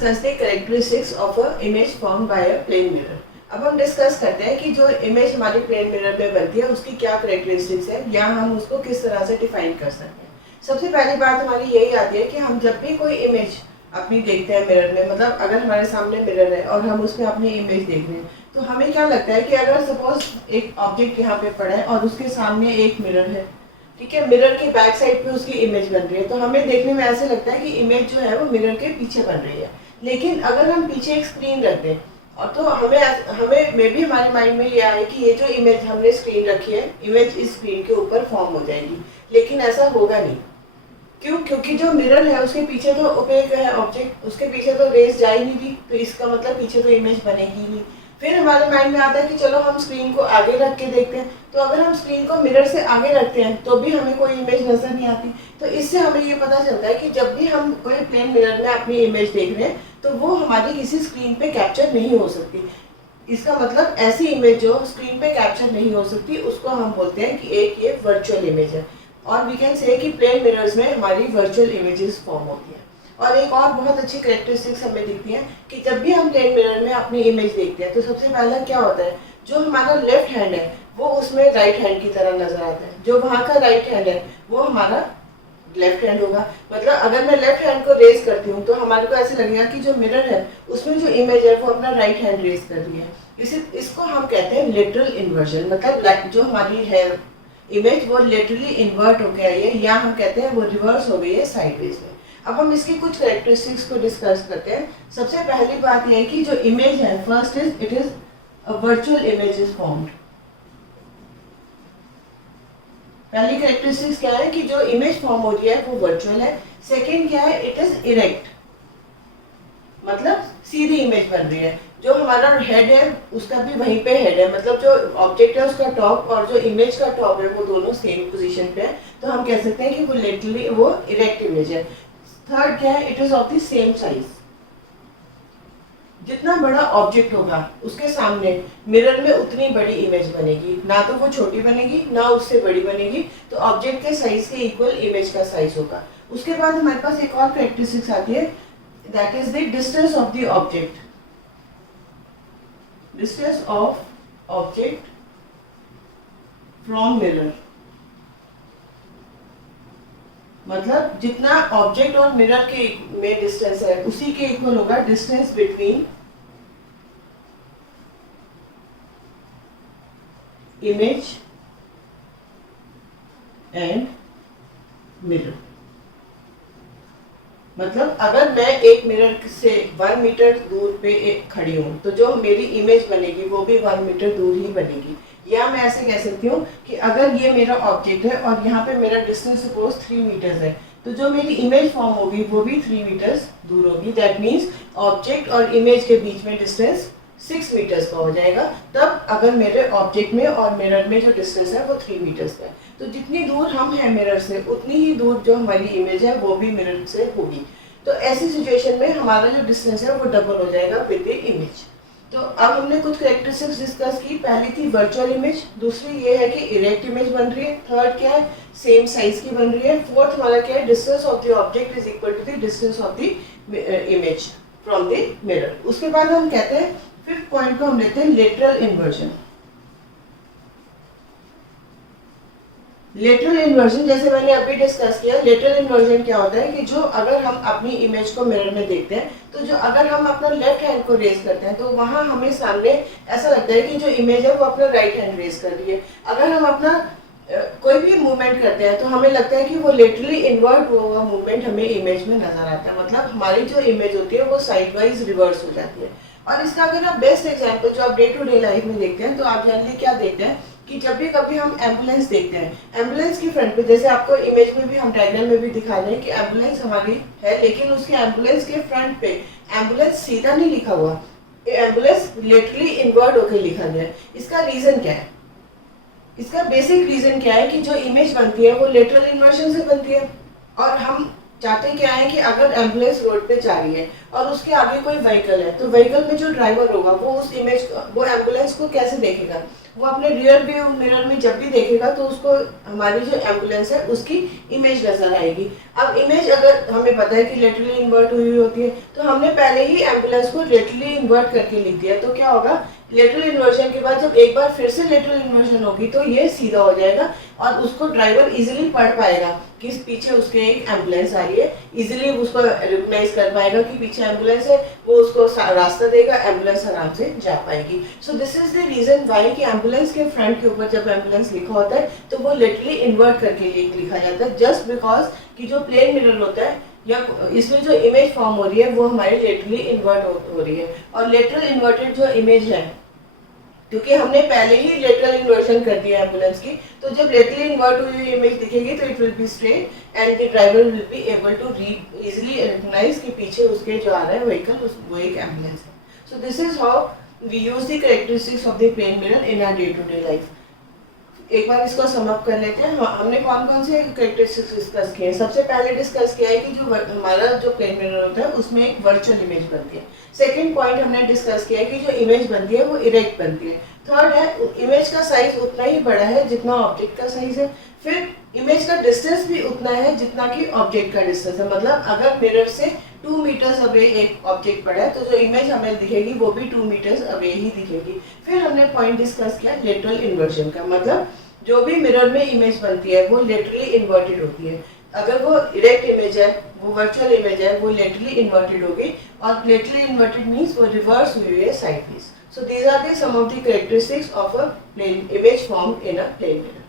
discuss the characteristics of a image formed by a plane mirror. अब हम discuss करते हैं कि जो इमेज हमारी प्लेन मिरर में बनती है उसकी क्या करेक्टरिस्टिक्स है या हम उसको किस तरह से डिफाइन कर सकते हैं। सबसे पहली बात हमारी यही आती है कि हम जब भी कोई इमेज अपनी देखते हैं मिरर में, मतलब अगर हमारे सामने मिरर है और हम उसमें अपनी इमेज देख रहे हैं तो हमें क्या लगता है कि अगर सपोज एक ऑब्जेक्ट यहाँ पे पड़ा है और उसके सामने एक मिरर है, ठीक है, मिरर के बैक साइड पे उसकी इमेज बन रही है, तो हमें देखने में ऐसे लगता है कि इमेज जो है वो मिरर के पीछे बन रही है। लेकिन अगर हम पीछे एक स्क्रीन रख दें और तो हमें मे भी हमारे माइंड में ये आए कि ये जो इमेज हमने स्क्रीन रखी है, इमेज इस स्क्रीन के ऊपर फॉर्म हो जाएगी, लेकिन ऐसा होगा नहीं। क्यों? क्योंकि जो मिरर है उसके पीछे तो ओपेक है ऑब्जेक्ट, उसके पीछे तो रेस जा ही नहीं रही, तो इसका मतलब पीछे तो इमेज बनेगी नहीं। फिर हमारे माइंड में आता है कि चलो हम स्क्रीन को आगे रख के देखते हैं, तो अगर हम स्क्रीन को मिरर से आगे रखते हैं तो भी हमें कोई इमेज नजर नहीं आती। तो इससे हमें ये पता चलता है कि जब भी हम कोई प्लेन मिरर में अपनी इमेज देख रहे हैं तो वो हमारी किसी स्क्रीन पे कैप्चर नहीं हो सकती। इसका मतलब ऐसी इमेज जो स्क्रीन पे कैप्चर नहीं हो सकती उसको हम बोलते हैं कि एक ये वर्चुअल इमेज है। और वी कैन से कि प्लेन मिरर्स में हमारी वर्चुअल इमेजेस फॉर्म होती है। और एक और बहुत अच्छी करेक्टरिस्टिक्स हमें दिखती है कि जब भी हम प्लेन मिरर में अपनी इमेज देखते हैं तो सबसे पहला क्या होता है, जो हमारा लेफ्ट हैंड है वो उसमें राइट हैंड की तरह नजर आता है। जो वहाँ का राइट हैंड है वो हमारा लेफ्ट हैंड होगा। मतलब अगर मैं लेफ्ट हैंड को रेज करती हूँ तो हमारे को ऐसे लगेगा कि जो मिरर है उसमें जो इमेज है वो अपना राइट हैंड रेज कर रही है। इसको हम कहते हैं लेटरल इन्वर्जन। मतलब जो हमारी है इमेज वो लेटरली इन्वर्ट होकर आई है, या हम कहते हैं वो रिवर्स हो गई है साइडवेज में। अब हम इसकी कुछ कैरेक्टरिस्टिक्स को डिस्कस करते हैं। सबसे पहली बात यह है कि जो इमेज है, first is it is a virtual image is formed. पहली कैरेक्टरिस्टिक्स क्या है कि जो इमेज फॉर्म हो रही है वो वर्चुअल है। सेकंड क्या है, इट इज इरेक्ट, मतलब सीधी इमेज बन रही है। जो हमारा हेड है उसका भी वहीं पे हेड है, मतलब जो ऑब्जेक्ट है उसका टॉप और जो इमेज का टॉप है वो दोनों सेम पोजीशन पे है, तो हम कह सकते हैं कि वो लिटरली वो इरेक्ट इमेज है। थर्ड क्या है, it is of the same size. जितना बड़ा ऑब्जेक्ट होगा उसके सामने मिरर में उतनी बड़ी इमेज बनेगी, ना तो वो छोटी बनेगी ना उससे बड़ी बनेगी, तो ऑब्जेक्ट के साइज के इक्वल इमेज का साइज होगा। उसके बाद हमारे पास एक और कैरेक्टरिस्टिक्स आती है, that is the distance of the object. Distance of object from mirror, मतलब जितना ऑब्जेक्ट और मिरर के में डिस्टेंस है उसी के इक्वल होगा distance between image and mirror. मतलब अगर मैं एक मिरर से 1 मीटर दूर पे खड़ी हूँ तो जो मेरी इमेज बनेगी वो भी 1 मीटर दूर ही बनेगी। या मैं ऐसे कह सकती हूँ कि अगर ये मेरा ऑब्जेक्ट है और यहाँ पे मेरा डिस्टेंस सपोज 3 मीटर्स है, तो जो मेरी इमेज फॉर्म होगी वो भी 3 मीटर्स दूर होगी। दैट मीन्स ऑब्जेक्ट और इमेज के बीच में डिस्टेंस 6 मीटर्स का हो जाएगा, तब अगर मेरे ऑब्जेक्ट में और मिरर में जो डिस्टेंस है वो 3 मीटर्स का है। तो जितनी दूर हम हैं मिरर से उतनी ही दूर जो हमारी इमेज है वो भी मिरर से होगी। तो ऐसी सिचुएशन में हमारा जो डिस्टेंस है वो डबल हो जाएगा विद द इमेज। तो अब हमने कुछ कैरेक्टरिस्टिक्स डिस्कस की। पहली थी वर्चुअल इमेज, दूसरी ये है कि इरेक्ट इमेज बन रही है, थर्ड क्या है सेम साइज की बन रही है, फोर्थ हमारा क्या है distance of the object is equal to the distance of the image from the mirror. उसके बाद हम कहते हैं फिफ्थ पॉइंट को हम लेते हैं लेटरल इन्वर्जन। लेटरल इन्वर्जन जैसे मैंने अभी डिस्कस किया, लेटरल इन्वर्जन क्या होता है कि जो अगर हम अपनी इमेज को मिरर में देखते हैं तो जो अगर हम अपना लेफ्ट हैंड को रेज करते हैं तो वहां हमें सामने ऐसा लगता है कि जो इमेज है वो अपना राइट हैंड रेज कर रही है। अगर हम अपना कोई भी मूवमेंट करते हैं तो हमें लगता है कि वो लिटरली इन्वर्ट हुआ मूवमेंट हमें इमेज में नजर आता है, मतलब हमारी जो इमेज होती है वो साइड वाइज रिवर्स हो जाती है। और इसका अगर आप बेस्ट एग्जाम्पल जो आप डे टू डे लाइफ में देखते हैं तो आप जनरली क्या देखते हैं कि जब भी कभी हम एम्बुलेंस देखते हैं, एम्बुलेंस की फ्रंट पे, जैसे आपको इमेज में भी हम डायग्राम में भी दिखा रहे हैं कि एम्बुलेंस हमारी है, लेकिन उसके एम्बुलेंस के फ्रंट पे एम्बुलेंस सीधा नहीं लिखा हुआ, एम्बुलेंस लिटरली इन्वर्ट होकर लिखा गया है। इसका रीजन क्या है? इसका बेसिक रीजन क्या है कि जो इमेज बनती है वो लेटरल इन्वर्जन से बनती है, और हम चाहते क्या है कि अगर एम्बुलेंस रोड पे जा रही है और उसके आगे कोई व्हीकल है, तो व्हीकल में जो ड्राइवर होगा वो उस इमेज वो एम्बुलेंस को कैसे देखेगा? वो अपने रियर व्यू मिरर में जब भी देखेगा तो उसको हमारी जो एम्बुलेंस है उसकी इमेज नजर आएगी। अब इमेज अगर हमें पता है कि लेटरली इन्वर्ट हुई होती है, तो हमने पहले ही एम्बुलेंस को लेटरली इन्वर्ट करके लिख दिया, तो क्या होगा, लेटरल इन्वर्जन के बाद जब एक बार फिर से लेटरल इन्वर्जन होगी तो ये सीधा हो जाएगा और उसको ड्राइवर इजीली पढ़ पाएगा कि पीछे उसके एक एम्बुलेंस आ रही है, इजीली उसको रिकॉग्नाइज कर पाएगा कि पीछे एम्बुलेंस है, वो उसको रास्ता देगा, एम्बुलेंस आराम से जा पाएगी। So this is the reason why कि एम्बुलेंस के फ्रंट के ऊपर जब एम्बुलेंस लिखा होता है तो वो लिटरली इन्वर्ट करके लिखा जाता है, जस्ट बिकॉज कि जो प्लेन मिरर होता है या इसमें जो इमेज फॉर्म हो रही है वो हमारी लेटरली इन्वर्ट हो रही है। और लेटरल इन्वर्टेड जो इमेज है, क्योंकि हमने पहले ही लेटरल इन्वर्जन कर दिया एम्बुलेंस की, तो जब लेटरली इन्वर्ट हुई इमेज दिखेगी तो it will be straight and the driver will be able to read easily recognise कि पीछे उसके जो आ रहा है व्हीकल वो एक एम्बुलेंस है। So this is how we use the characteristics of the plane mirror in our day to day life. एक बार इसको समअप कर लेते हैं। हमने कौन कौन से कैरेक्टरिस्टिक्स डिस्कस किए हैं। सबसे पहले डिस्कस किया है कि जो हमारा जो प्लेन मिरर होता है उसमें एक वर्चुअल इमेज बनती है। सेकंड पॉइंट हमने डिस्कस किया है कि जो इमेज बनती है वो इरेक्ट बनती है। थर्ड है इमेज का साइज उतना ही बड़ा है जितना ऑब्जेक्ट का साइज है। फिर इमेज का डिस्टेंस भी उतना है जितना कि ऑब्जेक्ट का डिस्टेंस है, मतलब अगर मिरर से 2 मीटर्स अवे एक ऑब्जेक्ट पड़ा है तो जो इमेज हमें दिखेगी वो भी 2 मीटर्स अवे ही दिखेगी। फिर हमने पॉइंट डिस्कस किया लेटरल इन्वर्जन का, मतलब जो भी मिरर में इमेज बनती है वो लेटरली इन्वर्टेड होती है। अगर वो इरेक्ट इमेज है, वो वर्चुअल इमेज है, वो लेटरली इन्वर्टेड होगी, और लेटरली इन्वर्टेड मींस वो रिवर्स हुई है sideways. So these are the some of the characteristics of a plane image formed in a plane mirror.